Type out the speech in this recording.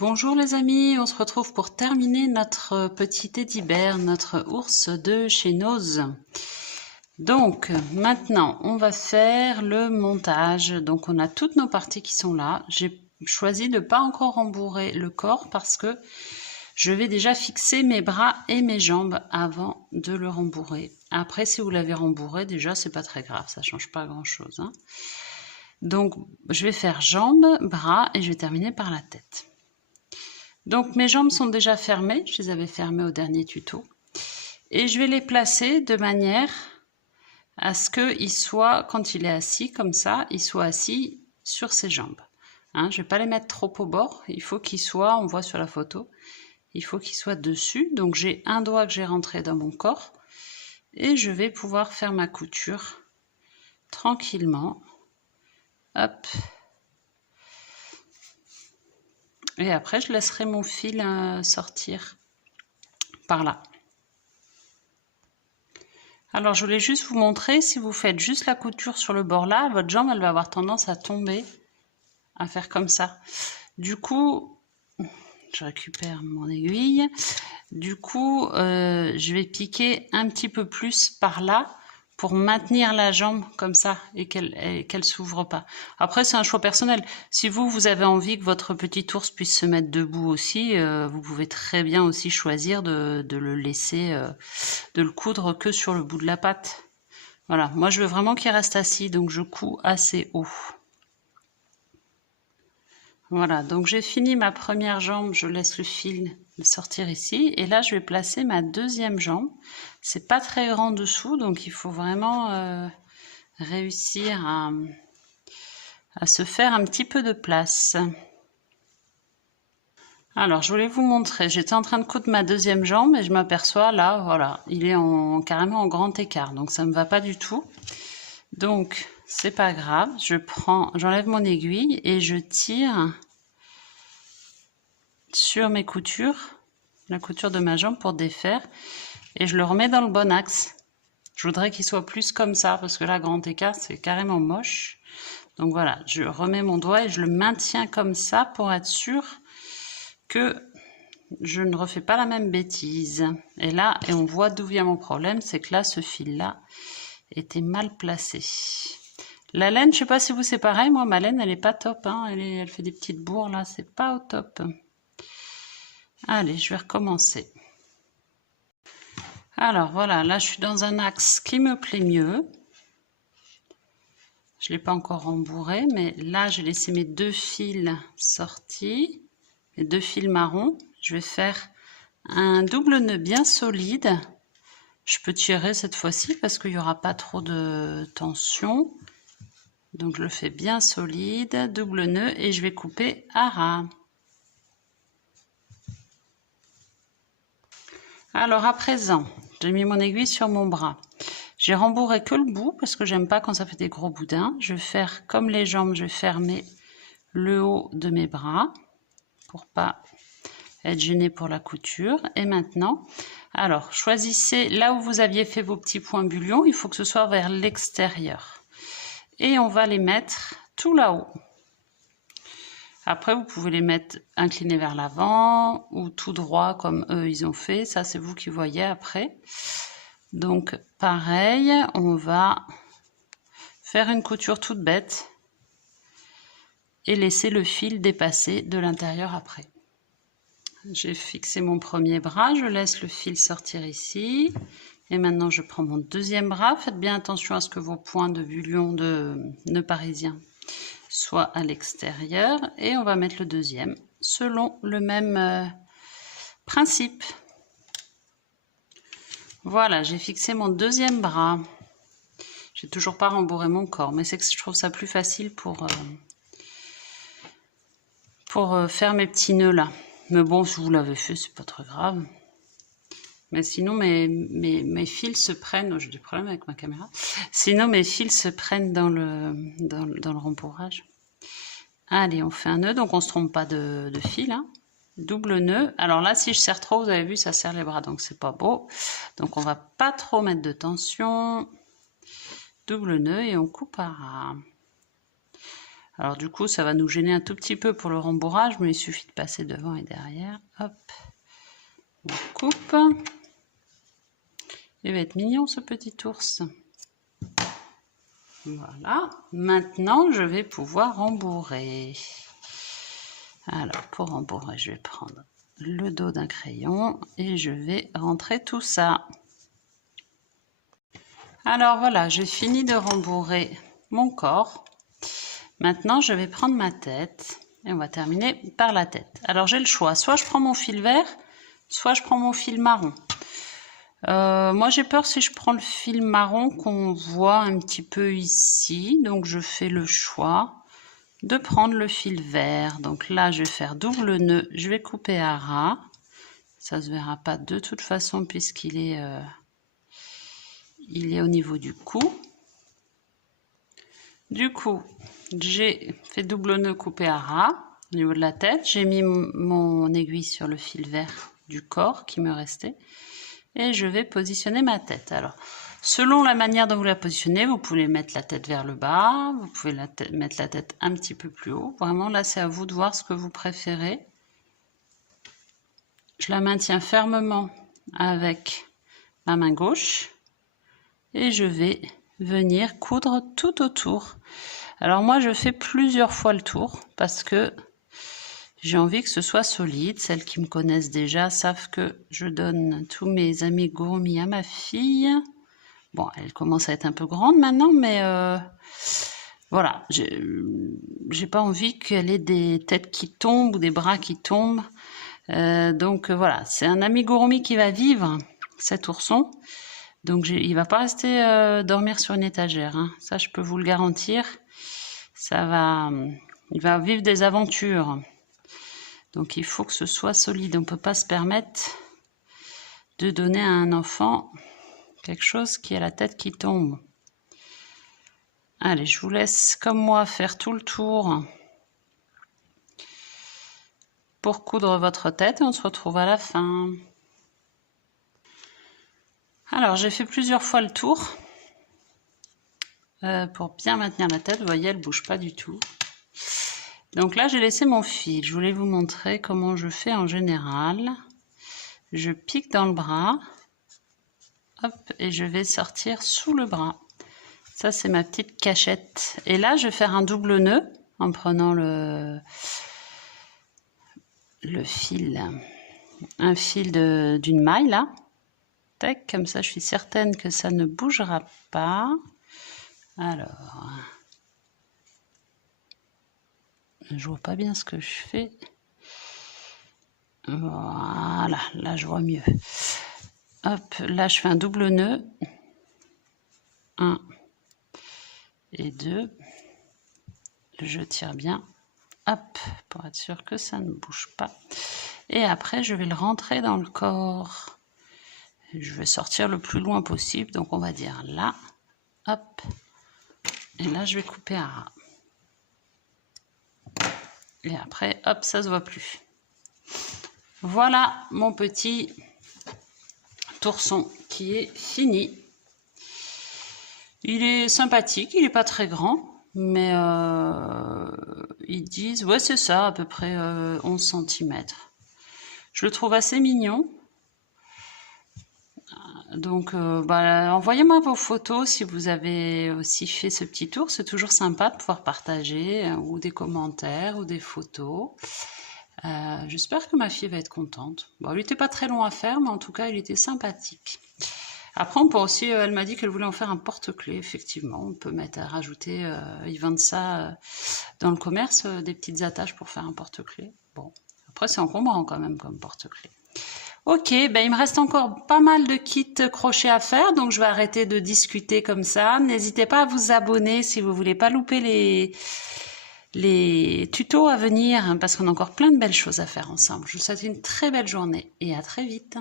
Bonjour les amis, on se retrouve pour terminer notre petit teddy-bear, notre ours de chez Noz. Donc maintenant on va faire le montage. Donc on a toutes nos parties qui sont là. J'ai choisi de ne pas encore rembourrer le corps parce que je vais déjà fixer mes bras et mes jambes avant de le rembourrer. Après si vous l'avez rembourré déjà c'est pas très grave, ça change pas grand chose. Donc je vais faire jambes, bras et je vais terminer par la tête. Donc mes jambes sont déjà fermées, je les avais fermées au dernier tuto. Et je vais les placer de manière à ce qu'il soit, quand il est assis comme ça, il soit assis sur ses jambes. Je ne vais pas les mettre trop au bord, il faut qu'il soit, on voit sur la photo, il faut qu'il soit dessus. Donc j'ai un doigt que j'ai rentré dans mon corps et je vais pouvoir faire ma couture tranquillement. Hop. Et après, je laisserai mon fil sortir par là. Alors, je voulais juste vous montrer, si vous faites juste la couture sur le bord là, votre jambe, elle va avoir tendance à tomber, à faire comme ça. Du coup, je récupère mon aiguille. Du coup, je vais piquer un petit peu plus par là pour maintenir la jambe comme ça et qu'elle s'ouvre pas. Après, c'est un choix personnel. Si vous avez envie que votre petit ours puisse se mettre debout aussi, vous pouvez très bien aussi choisir de le laisser, de le coudre que sur le bout de la patte. Voilà, moi je veux vraiment qu'il reste assis, donc je couds assez haut. Voilà, donc j'ai fini ma première jambe, je laisse le fil sortir ici. Et là, je vais placer ma deuxième jambe. C'est pas très grand dessous, donc il faut vraiment réussir à se faire un petit peu de place. Alors, je voulais vous montrer, j'étais en train de coudre ma deuxième jambe et je m'aperçois là, voilà, il est carrément en grand écart, donc ça me va pas du tout. Donc, c'est pas grave, j'enlève mon aiguille et je tire sur mes coutures, la couture de ma jambe pour défaire, et je le remets dans le bon axe. Je voudrais qu'il soit plus comme ça, parce que là, grand écart, c'est carrément moche. Donc voilà, je remets mon doigt et je le maintiens comme ça pour être sûr que je ne refais pas la même bêtise. Et là, on voit d'où vient mon problème, c'est que là, ce fil-là était mal placé. La laine, je sais pas si vous c'est pareil, moi ma laine elle est pas top, elle fait des petites bourres là, c'est pas au top. Allez, je vais recommencer. Alors voilà, là je suis dans un axe qui me plaît mieux. Je ne l'ai pas encore rembourré, mais là j'ai laissé mes deux fils sortis, mes deux fils marrons. Je vais faire un double nœud bien solide. Je peux tirer cette fois-ci parce qu'il n'y aura pas trop de tension. Donc je le fais bien solide, double nœud, et je vais couper à ras. Alors à présent, j'ai mis mon aiguille sur mon bras. J'ai rembourré que le bout parce que j'aime pas quand ça fait des gros boudins. Je vais faire comme les jambes, je vais fermer le haut de mes bras pour pas être gêné pour la couture. Et maintenant, alors choisissez là où vous aviez fait vos petits points bullion, il faut que ce soit vers l'extérieur. Et on va les mettre tout là-haut. Après, vous pouvez les mettre inclinés vers l'avant ou tout droit comme eux, ils ont fait. Ça, c'est vous qui voyez après. Donc, pareil, on va faire une couture toute bête et laisser le fil dépasser de l'intérieur après. J'ai fixé mon premier bras, je laisse le fil sortir ici. Et maintenant, je prends mon deuxième bras. Faites bien attention à ce que vos points de bullion de nœud parisien soit à l'extérieur, et on va mettre le deuxième selon le même principe. Voilà, j'ai fixé mon deuxième bras. J'ai toujours pas rembourré mon corps, mais c'est que je trouve ça plus facile pour faire mes petits nœuds là. Mais bon, si vous l'avez fait, c'est pas très grave. Mais sinon, mes fils se prennent... Oh, j'ai du problème avec ma caméra. Sinon, mes fils se prennent dans le rembourrage. Allez, on fait un nœud, donc on ne se trompe pas de fil. Double nœud. Alors là, si je serre trop, vous avez vu, ça serre les bras, donc c'est pas beau. Donc on va pas trop mettre de tension. Double nœud et on coupe à ras. Alors du coup, ça va nous gêner un tout petit peu pour le rembourrage, mais il suffit de passer devant et derrière. Hop, on coupe. Il va être mignon ce petit ours. Voilà, maintenant je vais pouvoir rembourrer. Alors pour rembourrer, je vais prendre le dos d'un crayon et je vais rentrer tout ça. Alors voilà, j'ai fini de rembourrer mon corps. Maintenant, je vais prendre ma tête et on va terminer par la tête. Alors j'ai le choix, soit je prends mon fil vert, soit je prends mon fil marron. Moi j'ai peur si je prends le fil marron qu'on voit un petit peu ici, donc je fais le choix de prendre le fil vert. Donc là je vais faire double nœud, je vais couper à ras, ça se verra pas de toute façon puisqu'il est, il est au niveau du cou. Du coup j'ai fait double nœud coupé à ras au niveau de la tête, j'ai mis mon aiguille sur le fil vert du corps qui me restait. Et je vais positionner ma tête. Alors, selon la manière dont vous la positionnez, vous pouvez mettre la tête vers le bas, vous pouvez mettre la tête un petit peu plus haut. Vraiment, là, c'est à vous de voir ce que vous préférez. Je la maintiens fermement avec ma main gauche et je vais venir coudre tout autour. Alors moi, je fais plusieurs fois le tour parce que j'ai envie que ce soit solide. Celles qui me connaissent déjà savent que je donne tous mes amigurumis à ma fille. Bon, elle commence à être un peu grande maintenant, mais voilà. J'ai pas envie qu'elle ait des têtes qui tombent ou des bras qui tombent. Donc voilà, c'est un amigurumi qui va vivre, cet ourson. Donc il va pas rester dormir sur une étagère, hein. Ça, je peux vous le garantir. Il va vivre des aventures. Donc il faut que ce soit solide, on ne peut pas se permettre de donner à un enfant quelque chose qui a la tête qui tombe. Allez, je vous laisse comme moi faire tout le tour pour coudre votre tête et on se retrouve à la fin. Alors j'ai fait plusieurs fois le tour pour bien maintenir la tête, vous voyez elle ne bouge pas du tout. Donc là, j'ai laissé mon fil. Je voulais vous montrer comment je fais en général. Je pique dans le bras. Hop, et je vais sortir sous le bras. Ça, c'est ma petite cachette. Et là, je vais faire un double nœud en prenant le fil. Un fil d'une maille, là. Tac, comme ça, je suis certaine que ça ne bougera pas. Alors... je vois pas bien ce que je fais. Voilà, là je vois mieux. Hop, là je fais un double nœud. 1 et 2. Je tire bien. Hop, pour être sûr que ça ne bouge pas. Et après je vais le rentrer dans le corps. Je vais sortir le plus loin possible. Donc on va dire là. Hop. Et là je vais couper à ras. Et après, hop, ça se voit plus. Voilà mon petit tourson qui est fini. Il est sympathique, il n'est pas très grand, mais ils disent, ouais c'est ça, à peu près 11 cm. Je le trouve assez mignon. Donc, envoyez-moi vos photos si vous avez aussi fait ce petit tour. C'est toujours sympa de pouvoir partager ou des commentaires ou des photos. J'espère que ma fille va être contente. Bon, il n'était pas très long à faire, mais en tout cas, il était sympathique. Après, on peut aussi, elle m'a dit qu'elle voulait en faire un porte-clés. Effectivement, on peut rajouter, ils vendent ça dans le commerce, des petites attaches pour faire un porte-clés. Bon, après, c'est encombrant quand même comme porte-clés. Ok, ben il me reste encore pas mal de kits crochet à faire, donc je vais arrêter de discuter comme ça. N'hésitez pas à vous abonner si vous voulez pas louper les tutos à venir, hein, parce qu'on a encore plein de belles choses à faire ensemble. Je vous souhaite une très belle journée et à très vite.